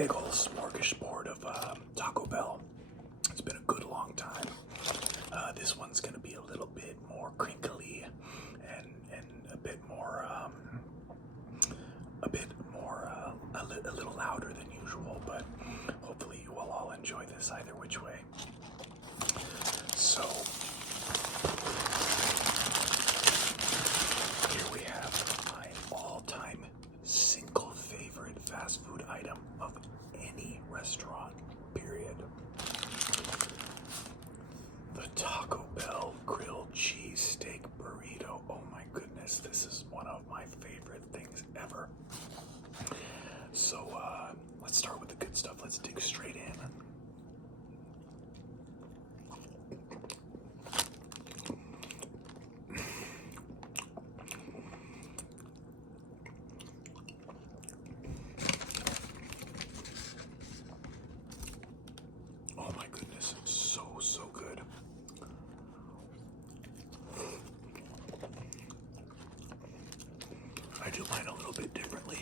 big old smorgasbord of Taco Bell. It's been a good long time. This one's gonna be a little bit more crinkly and a bit more a little louder than usual, but hopefully you will all enjoy this either which way. So here we have my all-time single favorite fast food item of any restaurant, period. The Taco Bell grilled cheese steak burrito. Oh my goodness, this is one of my favorite things ever. So let's start with the good stuff. Let's dig straight in. Oh my goodness, so good. I do mine a little bit differently.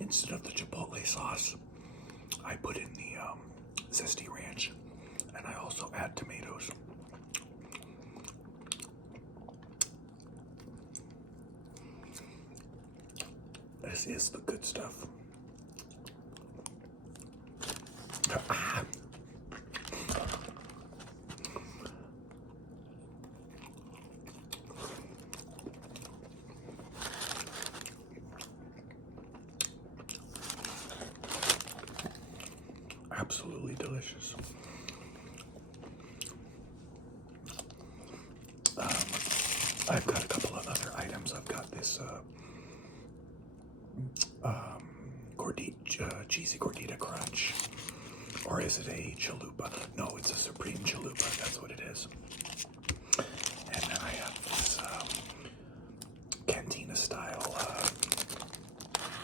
Instead of the chipotle sauce, I put in the zesty ranch, and I also add tomatoes. This is the good stuff. Ah. Absolutely delicious. I've got a couple of other items. I've got this cheesy gordita crunch. Or is it a chalupa? No, it's a supreme chalupa. That's what it is. And then I have this Cantina style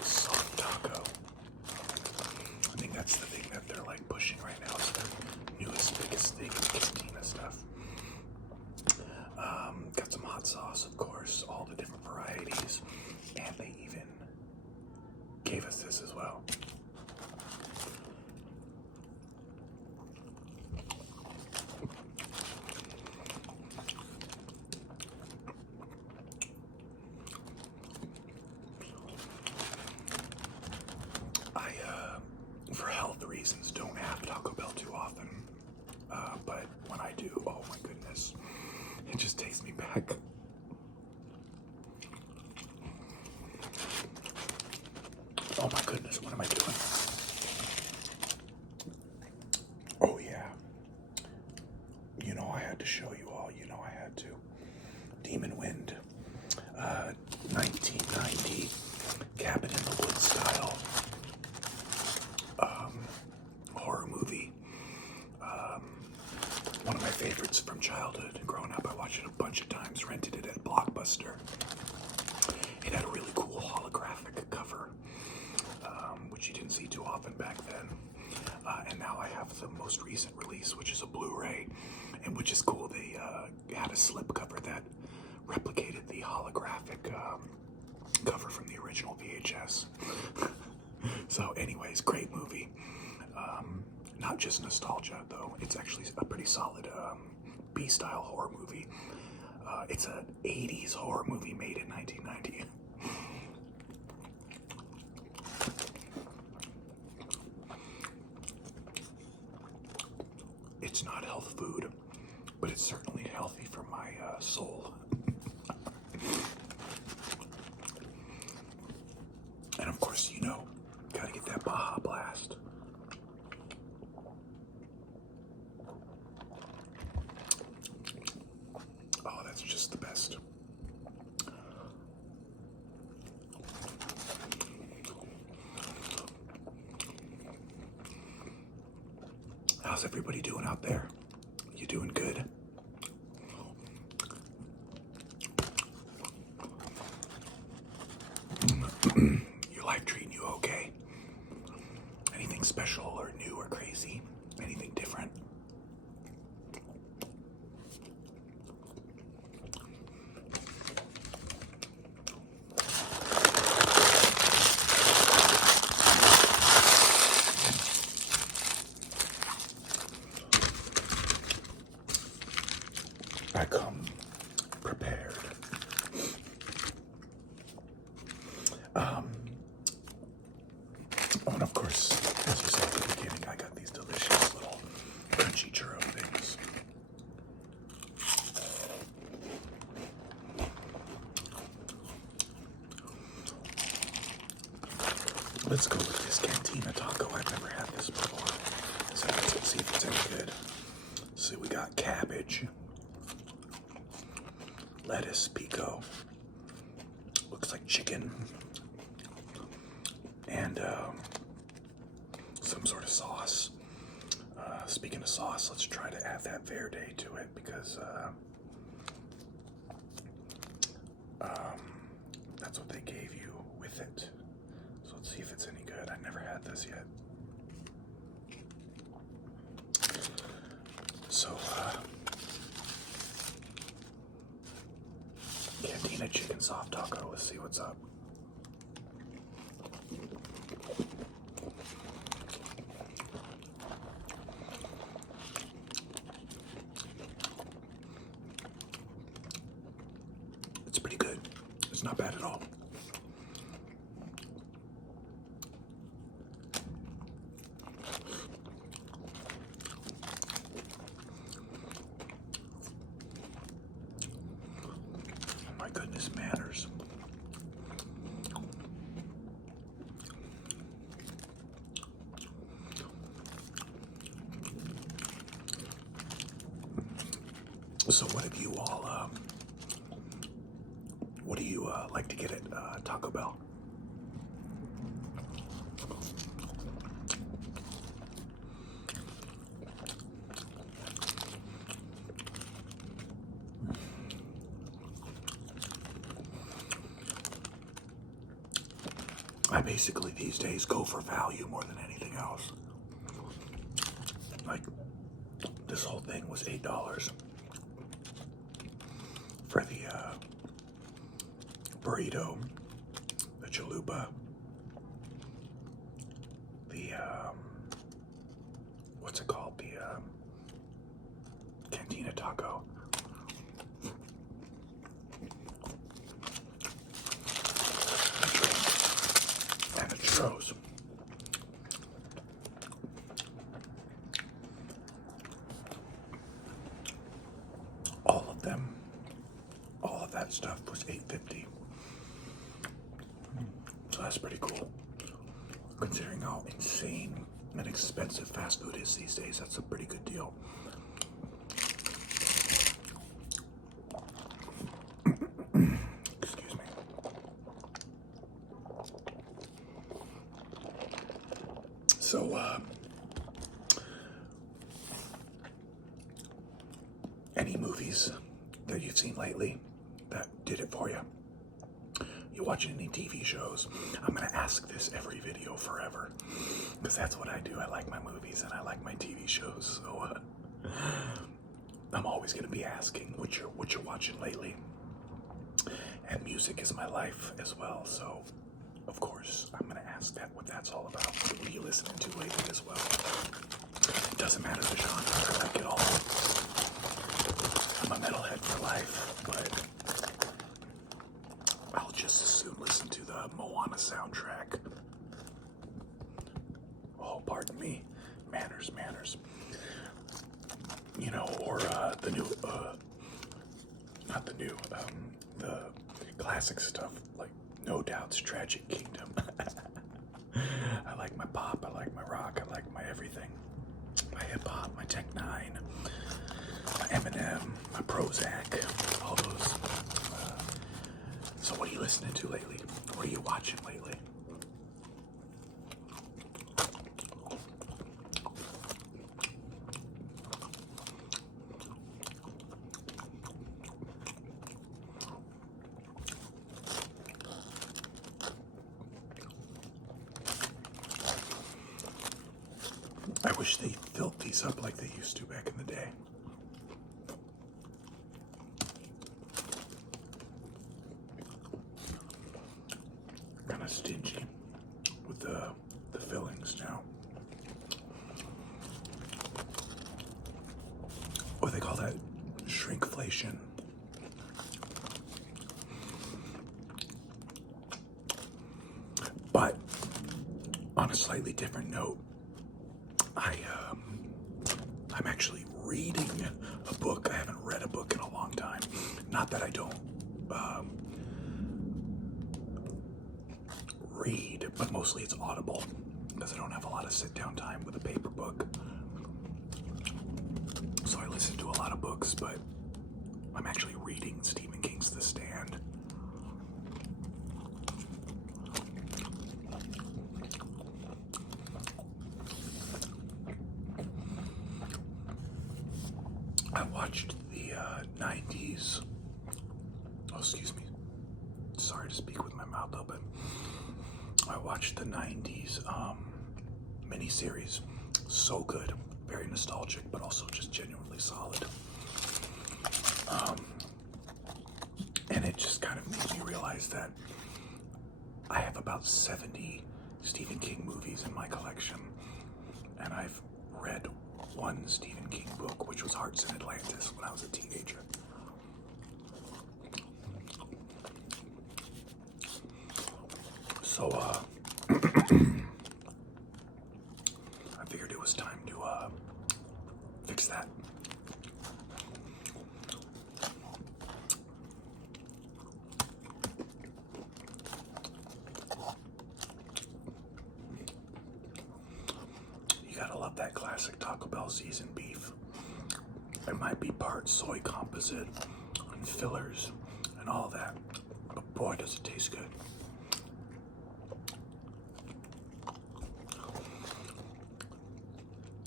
soft taco. I think that's the thing that they're like pushing right now. It's their newest, biggest thing, Cantina stuff. Got some hot sauce, of course, all the different varieties, and they even gave us this as well. For health reasons, don't have Taco Bell too often, but when I do, oh my goodness, it just takes me back. Oh my goodness, what am I doing? Oh yeah, you know I had to show you all, you know I had to. Demon Wind, 1990, Cabin in the Woods style horror movie. One of my favorites from childhood. Growing up, I watched it a bunch of times, rented it at Blockbuster. It had a really cool holographic cover, which you didn't see too often back then. And now I have the most recent release, which is a Blu-ray, and which is cool. They had a slipcover that replicated the holographic cover from the original VHS. So anyways, great movie. Not just nostalgia, though. It's actually a pretty solid B-style horror movie. It's an 80s horror movie made in 1990. It's not health food, but it's certainly healthy for my soul. And of course, you know, gotta get that Baja Blast. Oh, that's just the best. How's everybody doing out there? You doing good? Your life treating you okay? Anything special or new or crazy? Anything different? Let's go with this Cantina Taco. I've never had this before. So let's see if it's any good. So we got cabbage, lettuce, pico, looks like chicken, and some sort of sauce. Speaking of sauce, let's try to add that verde to it because that's what they gave you with it. So let's see if it's any good. I've never had this yet. So, Cantina chicken soft taco. Let's see what's up. It's pretty good. It's not bad at all. My goodness, manners. So what have you all, what do you like to get at Taco Bell? I basically these days go for value more than anything else. Like, this whole thing was $8 for the burrito, the chalupa, the what's it called? The Cantina Taco. And the churros. All of them, all of that stuff was $8.50. So that's pretty cool. Considering how insane and expensive fast food is these days, that's a pretty good deal. Excuse me. So, any movies that you've seen lately that did it for you? You watching any TV shows? I'm gonna ask this every video forever, because that's what I do. I like my movies and I like my TV shows. So I'm always gonna be asking what you're watching lately. And music is my life as well. So of course I'm gonna ask that what that's all about. What are you listening to lately as well? It doesn't matter the genre. I like it all. I'm a metalhead for life, but I'll just as soon listen to the Moana soundtrack. Oh, pardon me. Manners. You know, or the new, not the new, the classic stuff, like No Doubt's Tragic Kingdom. I like my pop, I like my rock, I like my everything. My hip-hop, my Tech 9, my Eminem, my Prozac, all those. So what are you listening to lately? What are you watching lately? I wish they filled these up like they used to back in the day. Kind of stingy with the fillings now. What do they call that? Shrinkflation. But on a slightly different note, I'm actually reading a book. I haven't read a book in a long time. Not that I don't read, but mostly it's Audible because I don't have a lot of sit-down time with a paper book. So I listen to a lot of books, but I'm actually reading Stephen King's The Stand. I watched the 90s. Oh, excuse me. Sorry to speak with my mouth open. I watched the 90s miniseries. So good. Very nostalgic, but also just genuinely solid. And it just kind of made me realize that I have about 70 Stephen King movies in my collection. And I've read one Stephen King book, which was Hearts in Atlantis, when I was a teenager. So, I figured it was time to fix that. You gotta love that classic Taco Bell seasoned beef. It might be part soy composite and fillers and all that, but boy, does it taste good.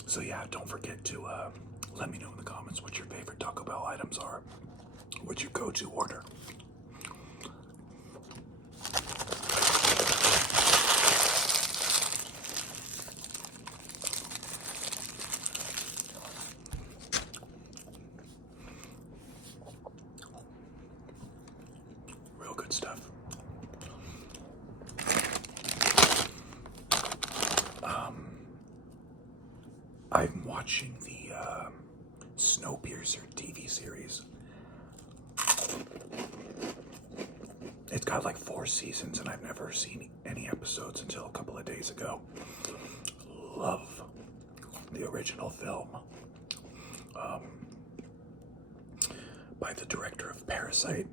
So yeah, don't forget to let me know in the comments what your favorite Taco Bell items are. What's your go-to order? Real good stuff. I'm watching the Snowpiercer TV series. It's got like 4 seasons, and I've never seen any episodes until a couple of days ago. Love the original film by the director of Parasite.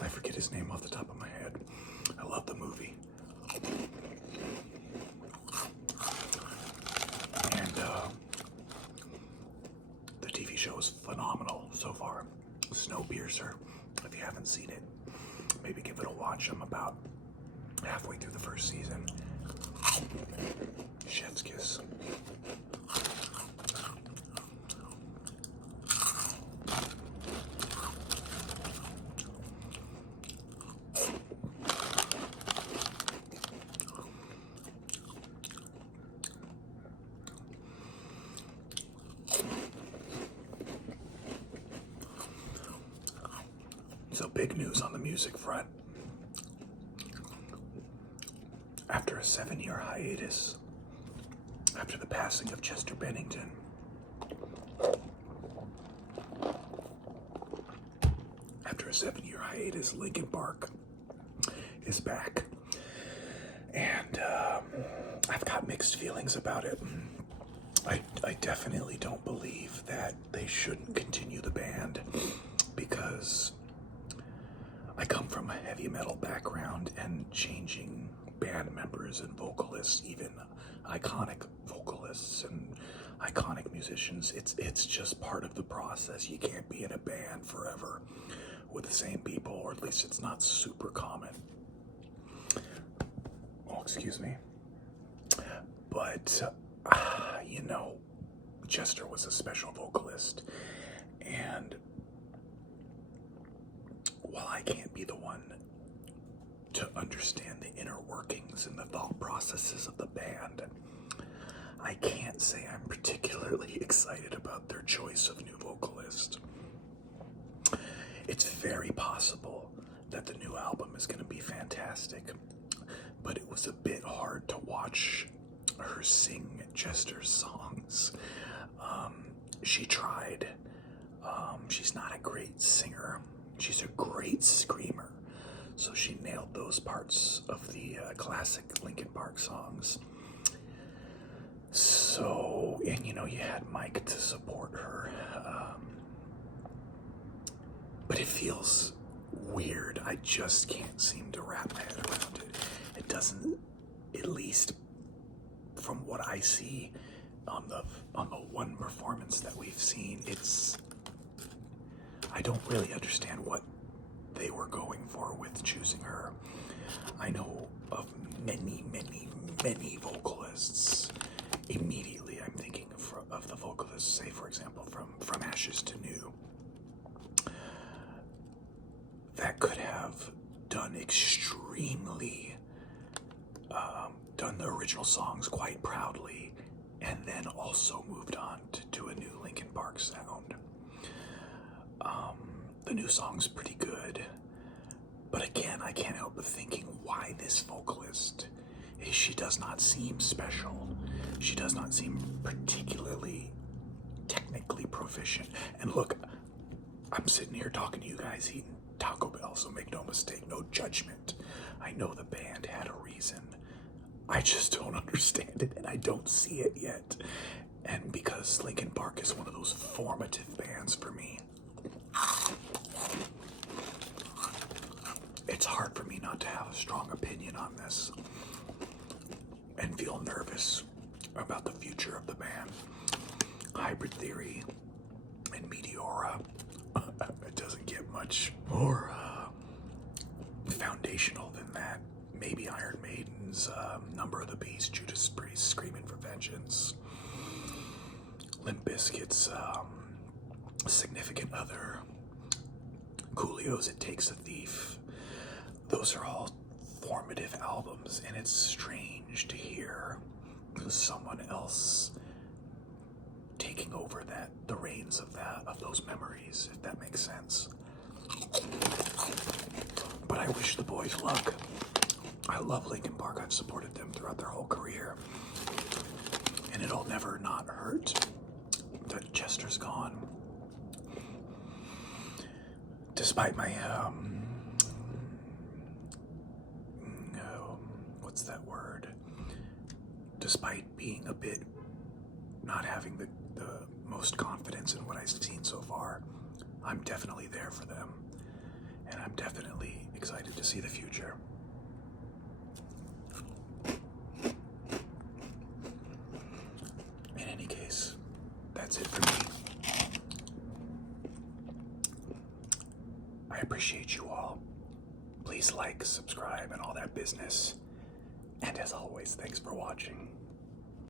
I forget his name off the top of my head. I love the movie. And the TV show is phenomenal so far. Snowpiercer. If you haven't seen it, maybe give it a watch. I'm about halfway through the first season. Chef's kiss. So big news on the music front. After a 7-year hiatus, after the passing of Chester Bennington, after a 7-year hiatus, Linkin Park is back. And I've got mixed feelings about it. I definitely don't believe that they shouldn't continue the band, because I come from a heavy metal background, and changing band members and vocalists, even iconic vocalists and iconic musicians, it's just part of the process. You can't be in a band forever with the same people, or at least it's not super common. Oh, excuse me. But, you know, Chester was a special vocalist, and while I can't be the one to understand the inner workings and the thought processes of the band, I can't say I'm particularly excited about their choice of new vocalist. It's very possible that the new album is going to be fantastic, but it was a bit hard to watch her sing Chester's songs. She tried. She's not a great singer. She's a great screamer. So she nailed those parts of the classic Linkin Park songs. So, and you know, you had Mike to support her. But it feels weird. I just can't seem to wrap my head around it. It doesn't at least from what I see on the one performance that we've seen, I don't really understand what they were going for with choosing her. I know of many, many, many vocalists. Immediately, I'm thinking of the vocalists, say, for example, from Ashes to New, that could have done extremely, done the original songs quite proudly, and then also moved on to a new Linkin Park sound. The new song's pretty good, but again, I can't help but thinking why this vocalist. She does not seem special. She does not seem particularly technically proficient. And look, I'm sitting here talking to you guys eating Taco Bell, so make no mistake, no judgment. I know the band had a reason. I just don't understand it, and I don't see it yet. And because Linkin Park is one of those formative bands for me, it's hard for me not to have a strong opinion on this and feel nervous about the future of the band. Hybrid Theory and Meteora, it doesn't get much more foundational than that. Maybe Iron Maiden's Number of the Beast, Judas Priest, Screaming for Vengeance, Limp Bizkit's Significant Other, Coolio's It Takes a Thief. Those are all formative albums, and it's strange to hear someone else taking over the reins of those memories, if that makes sense. But I wish the boys luck. I love Linkin Park. I've supported them throughout their whole career, and it'll never not hurt that Chester's gone. Despite my what's that word? Despite being a bit, not having the most confidence in what I've seen so far, I'm definitely there for them, and I'm definitely excited to see the future. In any case, that's it for me. I appreciate you all. Please like, subscribe, and all that business. And as always, thanks for watching.